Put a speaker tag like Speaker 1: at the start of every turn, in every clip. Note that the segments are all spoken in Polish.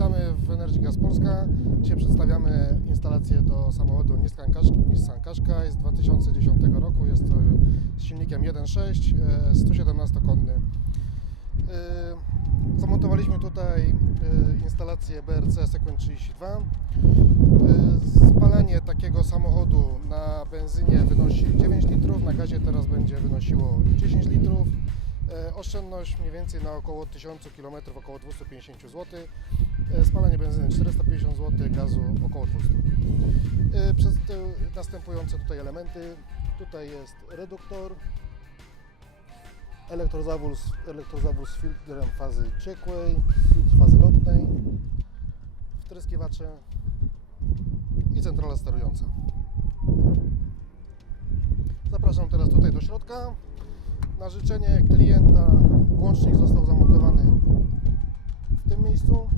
Speaker 1: Witamy w Energy Gas Polska. Dzisiaj przedstawiamy instalację do samochodu Nissan Qashqai. Z 2010 roku. Jest to z silnikiem 1.6, e, 117-konny. E, Zamontowaliśmy tutaj e, instalację BRC Sequent 32. E, Spalanie takiego samochodu na benzynie wynosi 9 litrów, na gazie teraz będzie wynosiło 10 litrów. E, Oszczędność mniej więcej na około 1000 km, około 250 zł. E, Spalanie benzyny 450 zł, gazu około 200. E, Przez te następujące tutaj elementy. Tutaj jest reduktor, elektrozawór, elektrozawór z filtrem fazy ciekłej, filtr fazy lotnej, wtryskiwacze i centrala sterująca. Zapraszam teraz tutaj do środka. Na życzenie klienta włącznik został zamontowany w tym miejscu.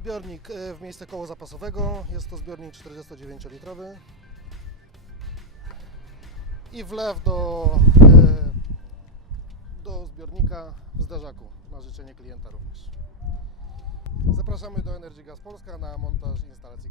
Speaker 1: Zbiornik e, w miejsce koło zapasowego. Jest to zbiornik 49-litrowy. I wlew do, e, do zbiornika w zderzaku na życzenie klienta również. Zapraszamy do Energy Gas Polska na montaż instalacji.